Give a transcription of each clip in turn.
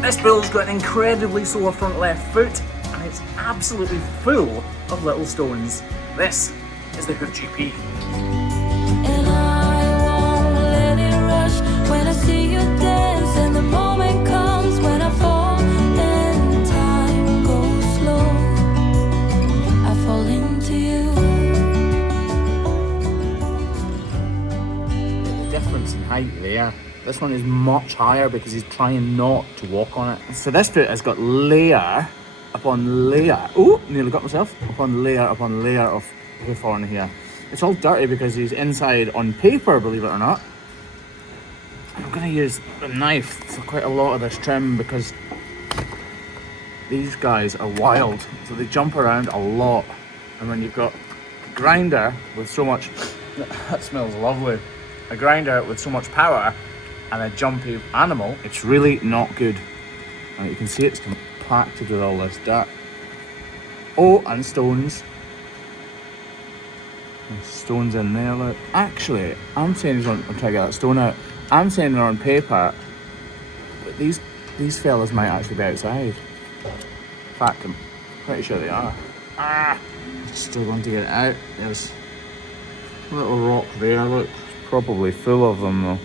This bull's got an incredibly sore front left foot, and it's absolutely full of little stones. This is the Hoof GP. And I won't let it rush when I see you dance, and the moment comes when I fall and time goes slow. I fall into you. The difference in height there. This one is much higher because he's trying not to walk on it. So this foot has got layer upon layer. Oh, nearly got myself. Upon layer of hoof on here. It's all dirty because he's inside on paper, believe it or not. I'm going to use a knife for quite a lot of this trim because these guys are wild. So they jump around a lot. And when you've got a grinder with so much, that smells lovely, a grinder with so much power and a jumpy animal, it's really not good. And you can see it's compacted with all this dirt. Oh, and stones. There's stones in there, look. Actually, I'm saying I'm trying to get that stone out. I'm saying they're on paper, but these fellas might actually be outside. In fact, I'm pretty sure they are. Still going to get it out. There's a little rock there, look. It's probably full of them though.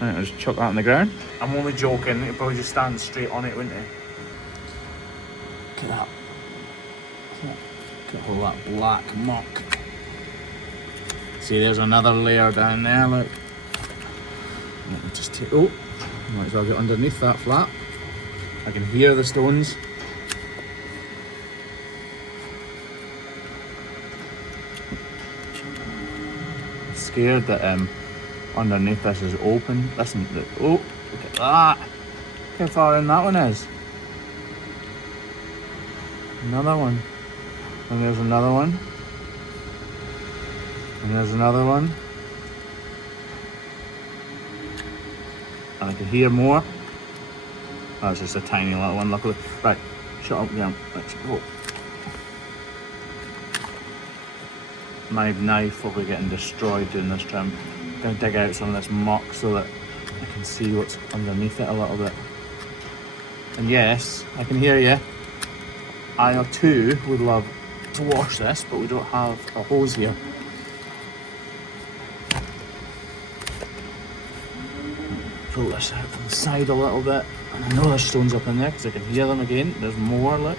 Right, I'll just chuck that on the ground. I'm only joking, it'd probably just stand straight on it, wouldn't it? Look at that. Look at all that black muck. See, there's another layer down there, look. Let me just take, oh, might as well get underneath that flap. I can hear the stones. I'm scared that underneath this is open. Listen, oh, look at that. Look how far in that one is. Another one. And there's another one. And there's another one. And I can hear more. Oh, it's just a tiny little one, luckily. Right, shut up again. Let's go. My knife will be getting destroyed doing this trim. I'm going to dig out some of this muck so that I can see what's underneath it a little bit. And yes, I can hear you. I too would love to wash this, but we don't have a hose here. Pull this out from the side a little bit. And I know there's stones up in there because I can hear them again. There's more, look.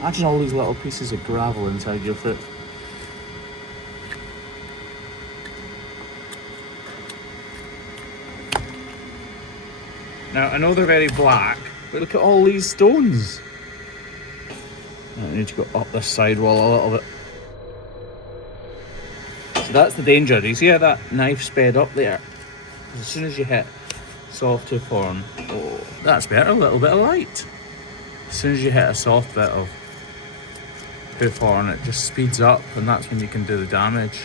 Imagine all these little pieces of gravel inside your foot. Now, I know they're very black, but look at all these stones. I need to go up this sidewall a little bit. So that's the danger. Do you see how that knife sped up there? As soon as you hit soft hoof horn, oh, that's better, a little bit of light. As soon as you hit a soft bit of hoof horn, it just speeds up, and that's when you can do the damage.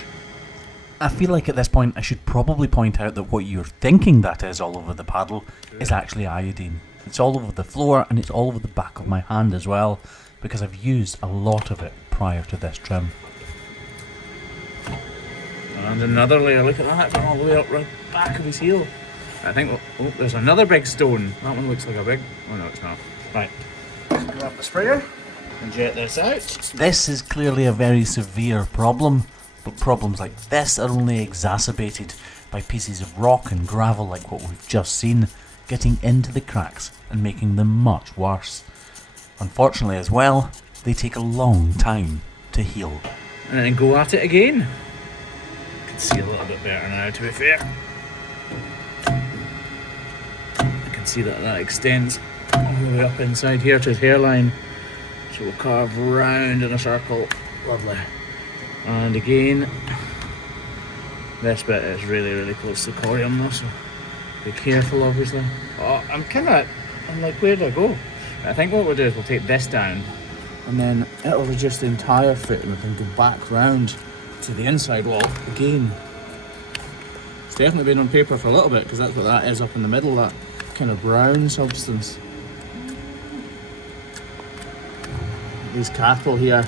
I feel like at this point I should probably point out that what you're thinking that is all over the paddle is actually iodine. It's all over the floor and it's all over the back of my hand as well, because I've used a lot of it prior to this trim. And another layer, look at that, going all the way up right back of his heel. I think, oh, there's another big stone. That one looks like a big, oh no it's not. Right, let's grab the sprayer and jet this out. This is clearly a very severe problem, but problems like this are only exacerbated by pieces of rock and gravel like what we've just seen getting into the cracks and making them much worse. Unfortunately as well, they take a long time to heal. And then go at it again. I can see a little bit better now, to be fair. I can see that that extends all the way up inside here to his hairline. So we'll carve round in a circle. Lovely. And again, this bit is really, really close to the corium though, so be careful obviously. Oh, I'm like, where do I go? I think what we'll do is we'll take this down and then it'll reduce the entire foot and we can go back round to the inside wall again. It's definitely been on paper for a little bit because that's what that is up in the middle, that kind of brown substance. These cattle here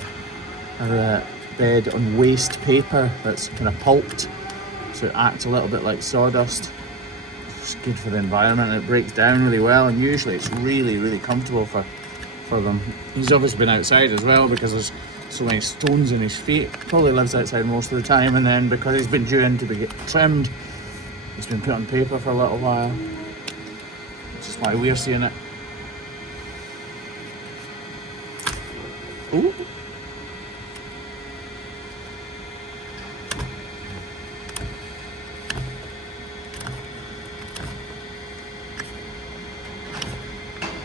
are bed on waste paper that's kind of pulped, so it acts a little bit like sawdust. It's good for the environment. It breaks down really well, and usually it's really, really comfortable for them. He's obviously been outside as well because there's so many stones in his feet. Probably lives outside most of the time, and then because he's been due in to get trimmed, it's been put on paper for a little while, which is why we're seeing it. Ooh.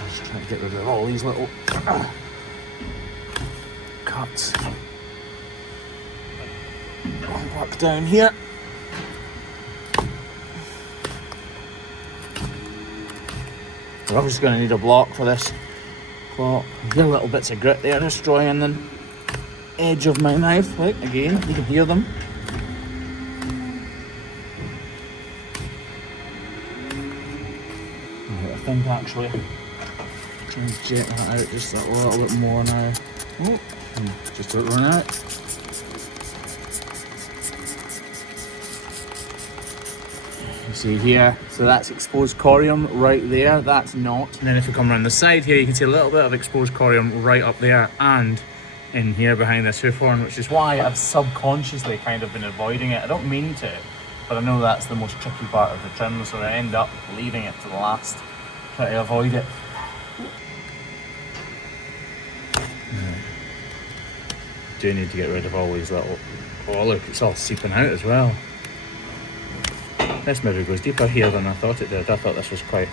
Just trying to get rid of all these little cuts. Back down here. We're obviously going to need a block for this claw. There are little bits of grit there destroying the edge of my knife. Like, again, you can hear them. I think actually try and jet that out just a little bit more now. Oh, just about run out. You see here, so that's exposed corium right there, that's not. And then if you come around the side here, you can see a little bit of exposed corium right up there and in here behind this hoof horn, which is why I've subconsciously kind of been avoiding it. I don't mean to, but I know that's the most tricky part of the trim, so I end up leaving it to the last, try to avoid it. Do need to get rid of all these little, oh look, it's all seeping out as well. This maybe goes deeper here than I thought it did. I thought this was quite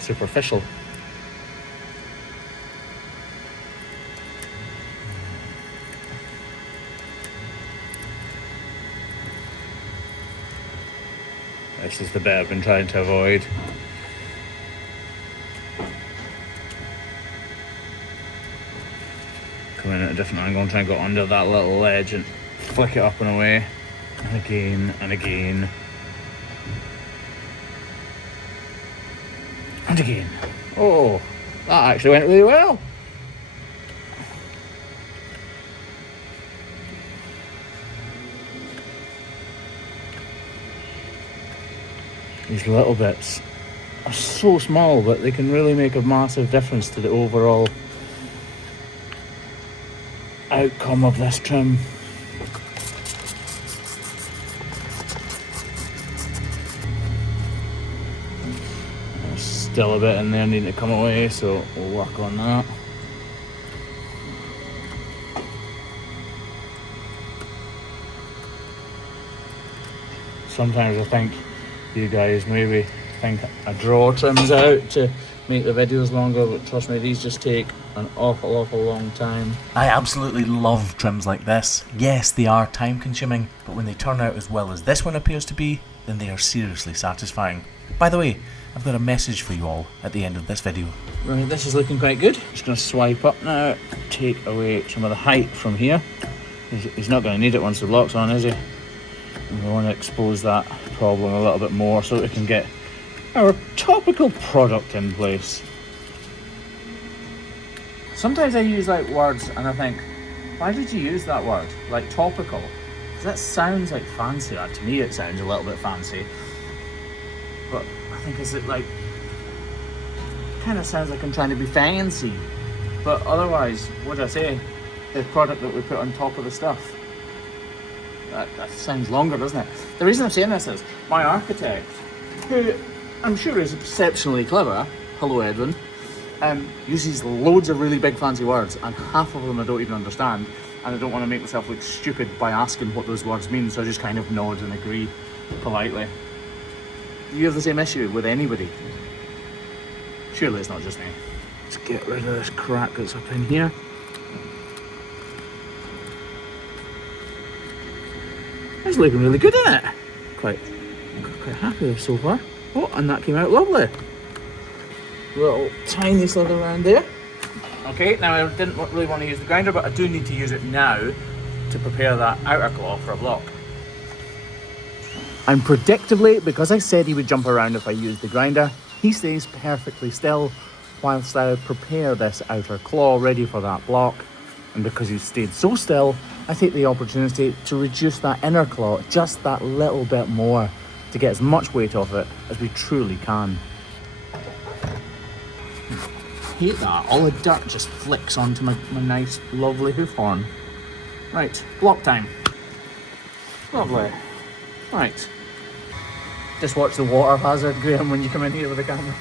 superficial. This is the bit I've been trying to avoid. Come in at a different angle and try and go under that little ledge and flick it up and away. And again and again. And again. Oh, that actually went really well. These little bits are so small, but they can really make a massive difference to the overall outcome of this trim. There's still a bit in there needing to come away, so we'll work on that. Sometimes I think you guys maybe think a draw trims out to make the videos longer, but trust me, these just take an awful long time. I absolutely love trims like this. Yes, they are time consuming, but when they turn out as well as this one appears to be, then they are seriously satisfying. By the way, I've got a message for you all at the end of this video. Right, this is looking quite good. Just going to swipe up now, take away some of the height from here. He's not going to need it once the block's on, is he? And we want to expose that problem a little bit more so we can get our topical product in place. Sometimes I use like words and I think, why did you use that word? Like topical? Because that sounds like fancy. To me it sounds a little bit fancy. But I think is it like, kind of sounds like I'm trying to be fancy. But otherwise, what did I say? The product that we put on top of the stuff. That sounds longer, doesn't it? The reason I'm saying this is, my architect, who I'm sure is exceptionally clever, hello Edwin, uses loads of really big fancy words, and half of them I don't even understand, and I don't want to make myself look stupid by asking what those words mean, so I just kind of nod and agree politely. Do you have the same issue with anybody? Surely it's not just me. Let's get rid of this crack that's up in here. It's looking really good, isn't it? Quite happy with so far. Oh, and that came out lovely. Little tiny slither around there. Okay, now I didn't really want to use the grinder, but I do need to use it now to prepare that outer claw for a block. And predictably, because I said he would jump around if I used the grinder, he stays perfectly still whilst I prepare this outer claw ready for that block. And because he's stayed so still, I take the opportunity to reduce that inner claw just that little bit more to get as much weight off it as we truly can. Hate that, all the dirt just flicks onto my nice, lovely hoof horn. Right, block time. Lovely. Right. Just watch the water hazard, Graham, when you come in here with the camera.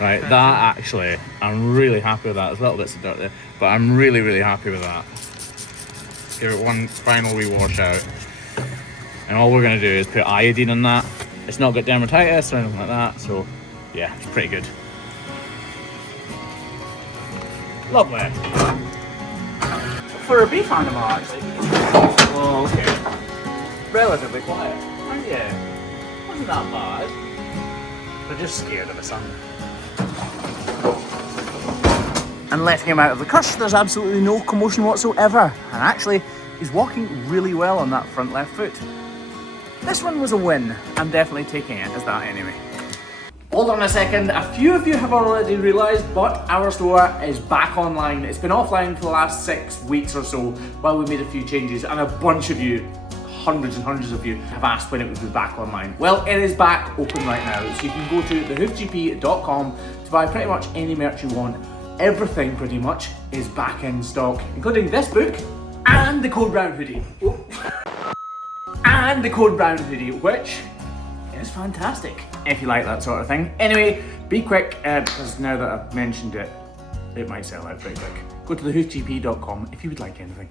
Right, that actually, I'm really happy with that. There's little bits of dirt there, but I'm really, really happy with that. Give it one final wee wash out. And all we're going to do is put iodine on that. It's not got dermatitis or anything like that, so yeah, it's pretty good. Lovely. For a beef animal, actually. Oh, okay. Relatively quiet, aren't you? Wasn't that bad. They're just scared of the sun. And letting him out of the crush, there's absolutely no commotion whatsoever. And actually, he's walking really well on that front left foot. This one was a win. I'm definitely taking it as that anyway. Hold on a second, a few of you have already realised, but our store is back online. It's been offline for the last 6 weeks or so while we made a few changes, and a bunch of you, hundreds and hundreds of you, have asked when it would be back online. Well, it is back open right now, so you can go to thehoofgp.com to buy pretty much any merch you want. Everything pretty much is back in stock, including this book and the Code Brown hoodie. And the Code Brown hoodie, which is fantastic if you like that sort of thing. Anyway, be quick because now that I've mentioned it, it might sell out pretty quick. Go to thehoofgp.com if you would like anything.